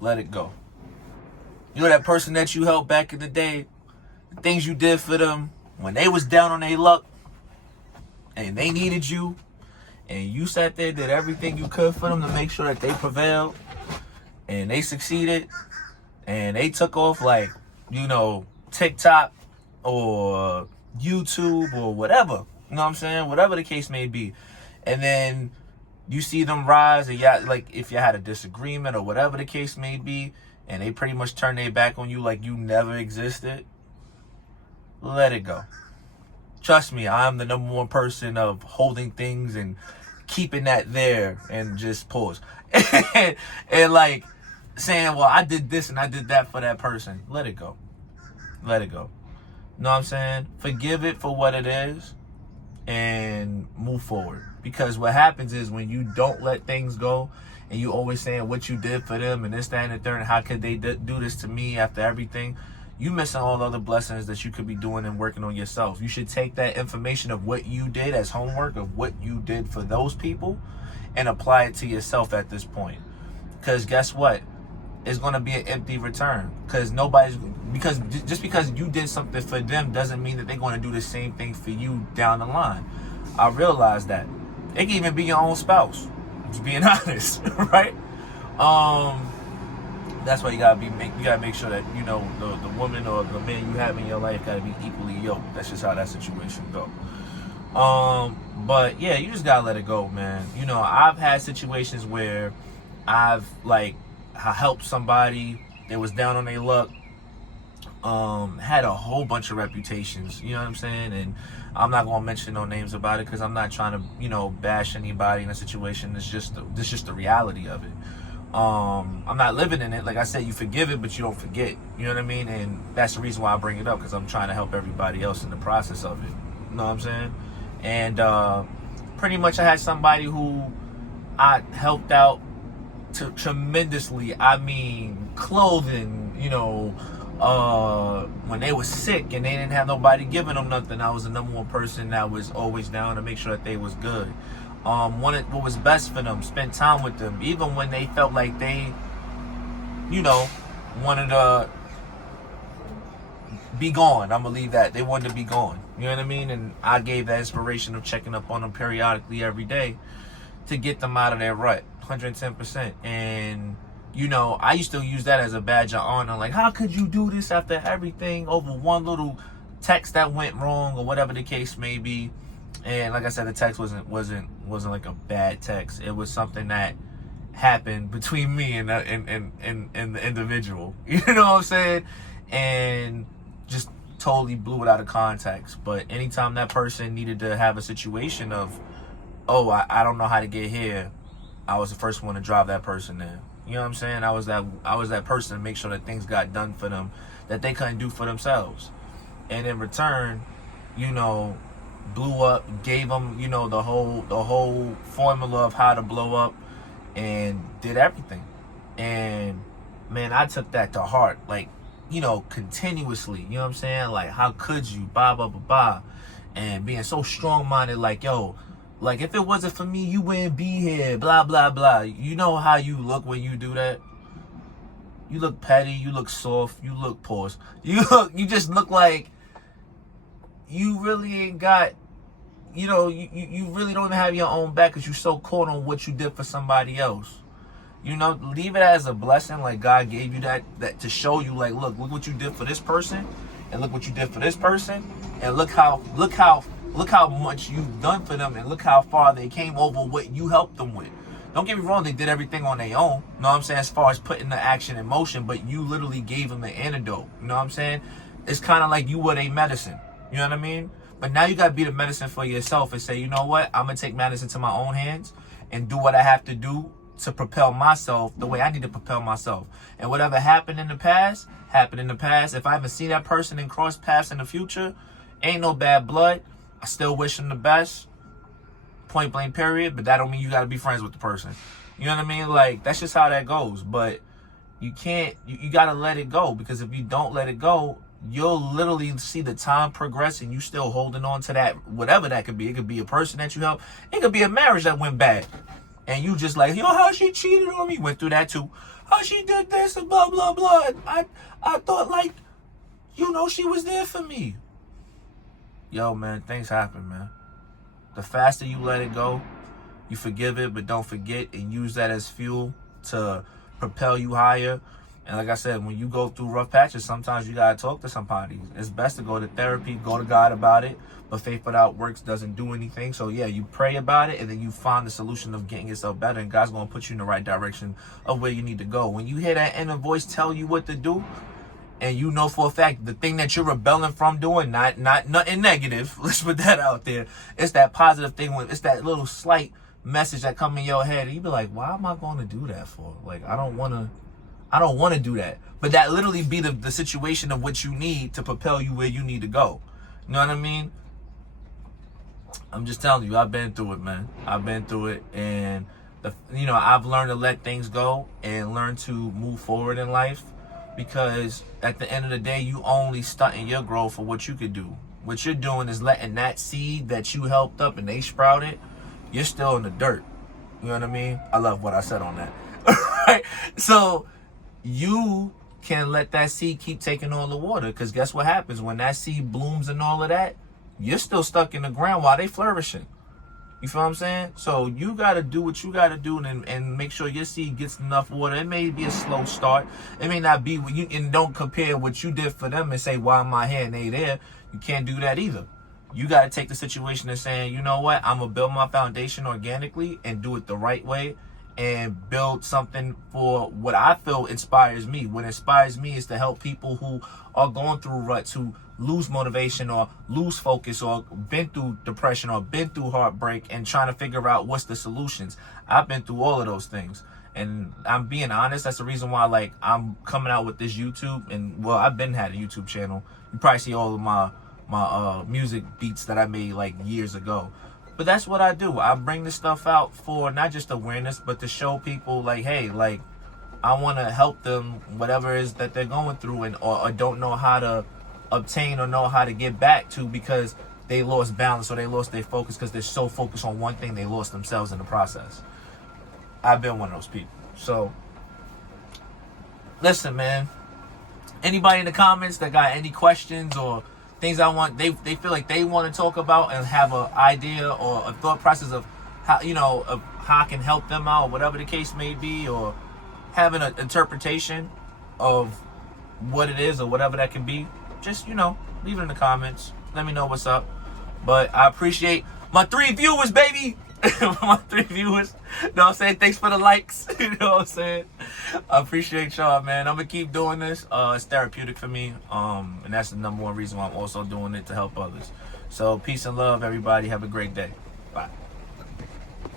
let it go. You know that person that you helped back in the day, the things you did for them when they was down on their luck and they needed you, and you sat there, did everything you could for them to make sure that they prevailed and they succeeded and they took off like, TikTok or YouTube or whatever. You know what I'm saying? Whatever the case may be. And then you see them rise, and if you had a disagreement or whatever the case may be, and they pretty much turn their back on you like you never existed, let it go. Trust me, I'm the number one person of holding things and keeping that there and just pause. and like saying, well, I did this and I did that for that person. Let it go. Let it go. You know what I'm saying? Forgive it for what it is and move forward. Because what happens is when you don't let things go and you always saying what you did for them and this, that, and the third, and how could they do this to me after everything, you missing all the other blessings that you could be doing and working on yourself. You should take that information of what you did as homework, of what you did for those people, and apply it to yourself at this point. Because guess what? It's going to be an empty return. Because just because you did something for them doesn't mean that they're going to do the same thing for you down the line. I realize that. It can even be your own spouse. Just being honest, right? That's why you gotta make sure that the woman or the man you have in your life gotta be equally yoked. That's just how that situation go. But yeah, you just gotta let it go, man. I've had situations where I helped somebody that was down on their luck, had a whole bunch of reputations, you know what I'm saying? And I'm not gonna mention no names about it because I'm not trying to, bash anybody in a situation. It's just the reality of it. I'm not living in it. Like I said, you forgive it, but you don't forget. You know what I mean? And that's the reason why I bring it up, because I'm trying to help everybody else in the process of it. You know what I'm saying? And pretty much I had somebody who I helped out tremendously. I mean, clothing, when they were sick and they didn't have nobody giving them nothing, I was the number one person that was always down to make sure that they was good. Wanted what was best for them, spent time with them, even when they felt like they, wanted to be gone. I'm gonna leave that. They wanted to be gone. You know what I mean? And I gave that inspiration of checking up on them periodically every day to get them out of their rut, 110%. And I used to use that as a badge of honor. Like, how could you do this after everything over one little text that went wrong or whatever the case may be? And like I said, the text wasn't like a bad text. It was something that happened between me and the individual. You know what I'm saying? And just totally blew it out of context. But anytime that person needed to have a situation of, I don't know how to get here, I was the first one to drive that person there. You know what I'm saying? I was that person to make sure that things got done for them that they couldn't do for themselves. And in return, blew up, gave them, the whole formula of how to blow up, and did everything. And man, I took that to heart, continuously. You know what I'm saying? Like, how could you, blah blah blah blah, and being so strong-minded, like, yo, like, if it wasn't for me, you wouldn't be here, blah blah blah. You know how you look when you do that? You look petty, you look soft, you look poised. You just look like you really ain't got, you really don't have your own back because you're so caught on what you did for somebody else. Leave it as a blessing, like God gave you that to show you, like, look what you did for this person, and look what you did for this person, and look how much you've done for them, and look how far they came over what you helped them with. Don't get me wrong, they did everything on their own, you know what I'm saying, as far as putting the action in motion, but you literally gave them the antidote, you know what I'm saying? It's kind of like you were their medicine, you know what I mean? But now you got to be the medicine for yourself and say, you know what, I'm going to take matters into my own hands and do what I have to do to propel myself the way I need to propel myself. And whatever happened in the past, happened in the past. If I ever see that person and cross paths in the future, ain't no bad blood. I still wish them the best. Point blank period. But that don't mean you got to be friends with the person. You know what I mean? Like, that's just how that goes. But you can't, you got to let it go. Because if you don't let it go, you'll literally see the time progress and you still holding on to that, whatever that could be. It could be a person that you help. It could be a marriage that went bad. and you just like, yo, how she cheated on me? Went through that too. How she did this and blah, blah, blah. I thought, like, you know, she was there for me. Yo, man, things happen, man. The faster you let it go, you forgive it, but don't forget, and use that as fuel to propel you higher. And like I said, when you go through rough patches, sometimes you got to talk to somebody. It's best to go to therapy, go to God about it. But faith without works doesn't do anything. So yeah, you pray about it, and then you find the solution of getting yourself better. And God's going to put you in the right direction of where you need to go. When you hear that inner voice tell you what to do, and you know for a fact the thing that you're rebelling from doing, not nothing negative, let's put that out there. It's that positive thing. It's that little slight message that come in your head, and you be like, why am I going to do that for? Like, I don't want to do that. But that literally be the situation of what you need to propel you where you need to go. You know what I mean? I'm just telling you, I've been through it, man. I've been through it, and I've learned to let things go and learn to move forward in life, because at the end of the day, you only stunting your growth for what you could do. What you're doing is letting that seed that you helped up and they sprouted, you're still in the dirt. You know what I mean? I love what I said on that. Right? So you can let that seed keep taking all the water, because guess what happens when that seed blooms and all of that? You're still stuck in the ground while they flourishing. You feel what I'm saying? So you got to do what you got to do and make sure your seed gets enough water. It may be a slow start. It may not be what you, and don't compare what you did for them and say, why am I here and they there? You can't do that either. You got to take the situation and saying, you know what? I'm going to build my foundation organically and do it the right way, and build something for what I feel inspires me. What inspires me is to help people who are going through ruts, who lose motivation or lose focus or been through depression or been through heartbreak and trying to figure out what's the solutions. I've been through all of those things. And I'm being honest, that's the reason why, like, I'm coming out with this YouTube. And, well, I've been had a YouTube channel. You probably see all of my music beats that I made, like, years ago. But that's what I do. I bring this stuff out for not just awareness, but to show people, like, hey, like, I want to help them, whatever it is that they're going through, and or don't know how to obtain or know how to get back to, because they lost balance or they lost their focus because they're so focused on one thing, they lost themselves in the process. I've been one of those people. So, listen, man. Anybody in the comments that got any questions or things I want, they feel like they want to talk about and have an idea or a thought process of how, of how I can help them out, or whatever the case may be, or having an interpretation of what it is or whatever that can be, just, leave it in the comments. Let me know what's up. But I appreciate my 3 viewers, baby. My 3 viewers. You know what I'm saying? Thanks for the likes. You know what I'm saying? I appreciate y'all, man. I'm going to keep doing this. It's therapeutic for me. And that's the number one reason why I'm also doing it, to help others. So peace and love, everybody. Have a great day. Bye.